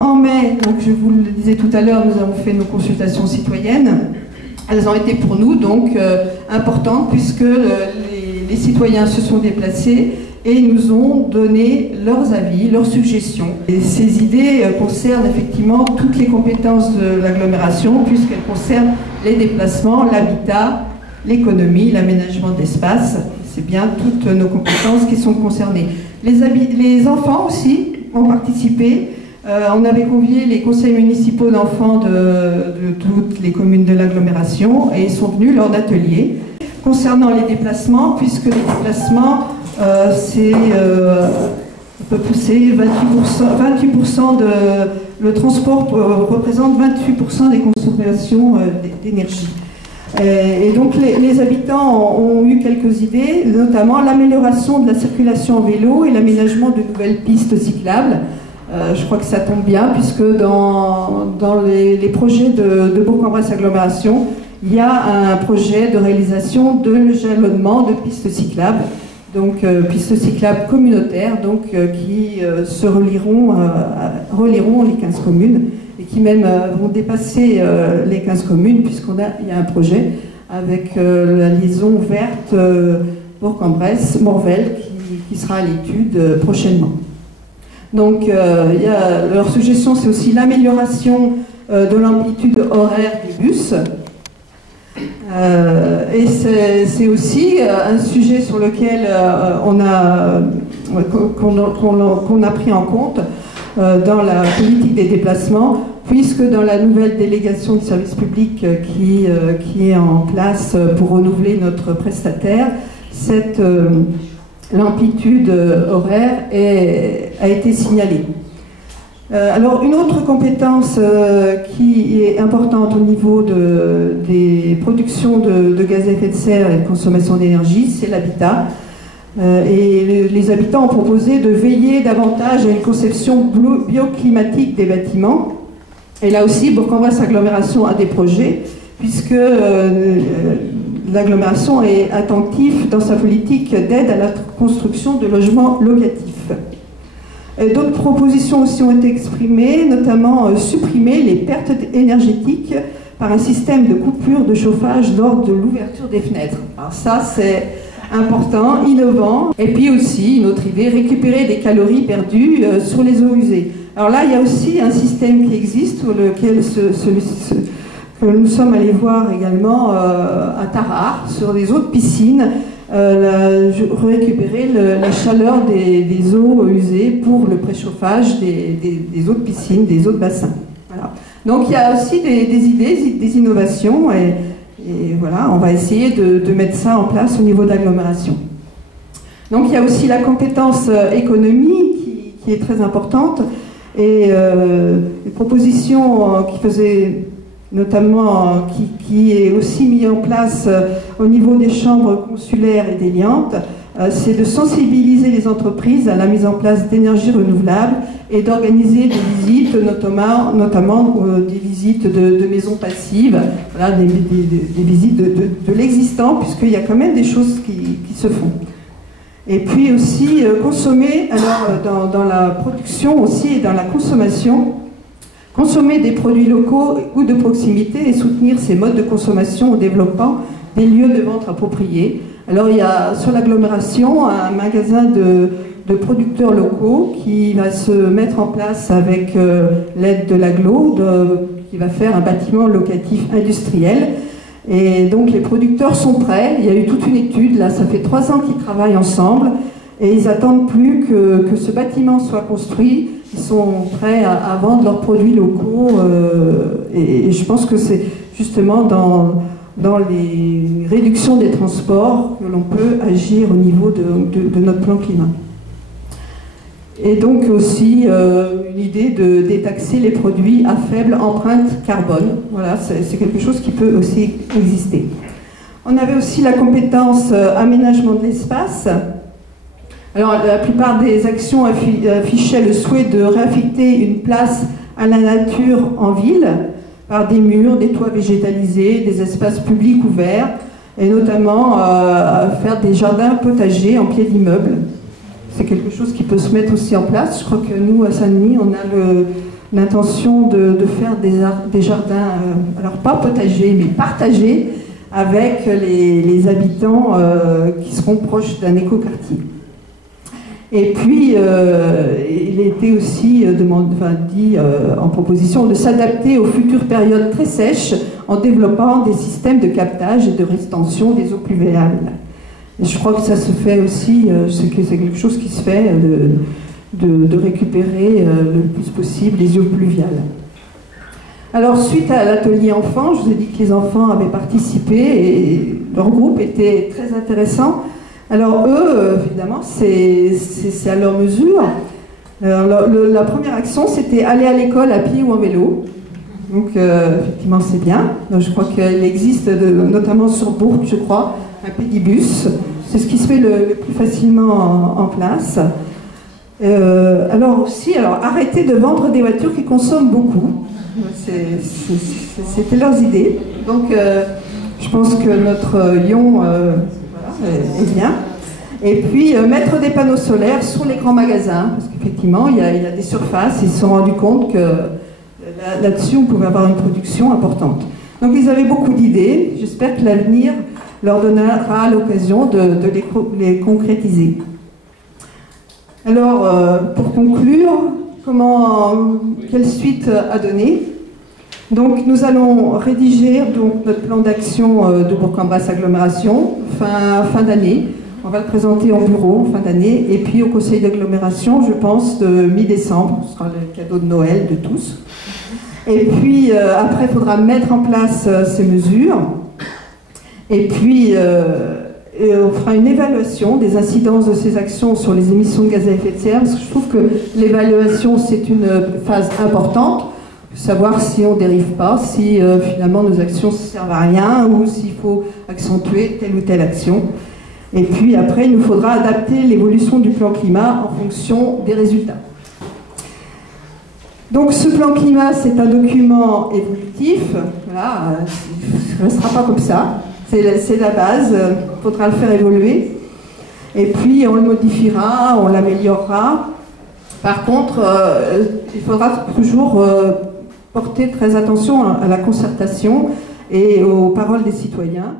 En mai, donc je vous le disais tout à l'heure, nous avons fait nos consultations citoyennes. Elles ont été pour nous donc importantes puisque les citoyens se sont déplacés et nous ont donné leurs avis, leurs suggestions. Et ces idées concernent effectivement toutes les compétences de l'agglomération puisqu'elles concernent les déplacements, l'habitat, l'économie, l'aménagement d'espace. C'est bien toutes nos compétences qui sont concernées. Les enfants aussi ont participé. On avait convié les conseils municipaux d'enfants de toutes les communes de l'agglomération et ils sont venus lors d'ateliers. Concernant les déplacements, puisque les déplacements, c'est 28% le transport représente 28% des consommations d'énergie. Et donc les habitants ont eu quelques idées, notamment l'amélioration de la circulation en vélo et l'aménagement de nouvelles pistes cyclables. Je crois que ça tombe bien puisque dans les projets de Bourg-en-Bresse Agglomération, il y a un projet de réalisation de jalonnement de pistes cyclables, donc pistes cyclables communautaires, donc qui se relieront les 15 communes et qui même vont dépasser les 15 communes puisqu'il y a un projet avec la liaison verte Bourg-en-Bresse-Morvel qui sera à l'étude prochainement. Donc, leur suggestion, c'est aussi l'amélioration de l'amplitude horaire des bus. Et c'est aussi un sujet sur lequel qu'on a pris en compte dans la politique des déplacements, puisque dans la nouvelle délégation de service public qui est en place pour renouveler notre prestataire, l'amplitude horaire a été signalée. Alors une autre compétence qui est importante au niveau des productions de gaz à effet de serre et de consommation d'énergie, c'est l'habitat. Et les habitants ont proposé de veiller davantage à une conception bioclimatique des bâtiments. Et là aussi, Bourg-en-Bresse Agglomération a des projets, puisque l'agglomération est attentive dans sa politique d'aide à la construction de logements locatifs. D'autres propositions aussi ont été exprimées, notamment supprimer les pertes énergétiques par un système de coupure de chauffage lors de l'ouverture des fenêtres. Alors ça, c'est important, innovant. Et puis aussi, une autre idée, récupérer des calories perdues sur les eaux usées. Alors là, il y a aussi un système qui existe, sur lequel que nous sommes allés voir également à Tarare, sur les eaux de piscine, récupérer la chaleur des eaux usées pour le préchauffage des eaux de piscine, des eaux de bassin. Voilà. Donc il y a aussi des idées, des innovations, et voilà, on va essayer de mettre ça en place au niveau de l'agglomération. Donc il y a aussi la compétence économie qui est très importante, et les propositions qui faisaient notamment qui est aussi mis en place au niveau des chambres consulaires et déliantes, c'est de sensibiliser les entreprises à la mise en place d'énergies renouvelables et d'organiser des visites, notamment des visites de maisons passives, voilà, des visites de l'existant, puisqu'il y a quand même des choses qui se font. Et puis aussi consommer, alors dans la production aussi et dans la consommation, consommer des produits locaux ou de proximité et soutenir ces modes de consommation en développant des lieux de vente appropriés. Alors il y a sur l'agglomération un magasin de producteurs locaux qui va se mettre en place avec l'aide de l'agglo, qui va faire un bâtiment locatif industriel. Et donc les producteurs sont prêts, il y a eu toute une étude, là ça fait 3 ans qu'ils travaillent ensemble et ils attendent plus que ce bâtiment soit construit. Ils sont prêts à vendre leurs produits locaux et je pense que c'est justement dans les réductions des transports que l'on peut agir au niveau de notre plan climat. Et donc aussi une idée de détaxer les produits à faible empreinte carbone. Voilà, c'est quelque chose qui peut aussi exister. On avait aussi la compétence aménagement de l'espace. Alors, la plupart des actions affichaient le souhait de réaffecter une place à la nature en ville, par des murs, des toits végétalisés, des espaces publics ouverts, et notamment faire des jardins potagers en pied d'immeuble. C'est quelque chose qui peut se mettre aussi en place. Je crois que nous, à Saint-Denis, on a l'intention de faire des jardins, alors pas potagers, mais partagés, avec les habitants qui seront proches d'un écoquartier. Et puis, il était aussi dit en proposition de s'adapter aux futures périodes très sèches en développant des systèmes de captage et de rétention des eaux pluviales. Et je crois que ça se fait aussi, c'est quelque chose qui se fait de récupérer le plus possible les eaux pluviales. Alors, suite à l'atelier enfants, je vous ai dit que les enfants avaient participé et leur groupe était très intéressant. Alors eux, évidemment, c'est à leur mesure. La première action, c'était aller à l'école à pied ou en vélo. Donc, effectivement, c'est bien. Donc, je crois qu'il existe, notamment sur Bourg, je crois, un pédibus. C'est ce qui se fait le plus facilement en place. Alors aussi, arrêter de vendre des voitures qui consomment beaucoup. C'était leurs idées. Donc, je pense que notre Lyon est bien. Et puis, mettre des panneaux solaires sur les grands magasins, parce qu'effectivement, il y a des surfaces, ils se sont rendus compte que là-dessus, on pouvait avoir une production importante. Donc, ils avaient beaucoup d'idées. J'espère que l'avenir leur donnera l'occasion de les concrétiser. Alors, pour conclure, quelle suite à donner? Donc, nous allons rédiger notre plan d'action de Bourg-en-Bresse Agglomération fin d'année. On va le présenter en bureau en fin d'année et puis au conseil d'agglomération, je pense, de mi-décembre. Ce sera le cadeau de Noël de tous. Et puis, après, il faudra mettre en place ces mesures. Et puis, on fera une évaluation des incidences de ces actions sur les émissions de gaz à effet de serre, parce que je trouve que l'évaluation, c'est une phase importante. Savoir si on ne dérive pas, si finalement nos actions ne servent à rien ou s'il faut accentuer telle ou telle action. Et puis après, il nous faudra adapter l'évolution du plan climat en fonction des résultats. Donc ce plan climat, c'est un document évolutif. Voilà, il ne restera pas comme ça. C'est la base, il faudra le faire évoluer. Et puis on le modifiera, on l'améliorera. Par contre, il faudra toujours porter très attention à la concertation et aux paroles des citoyens.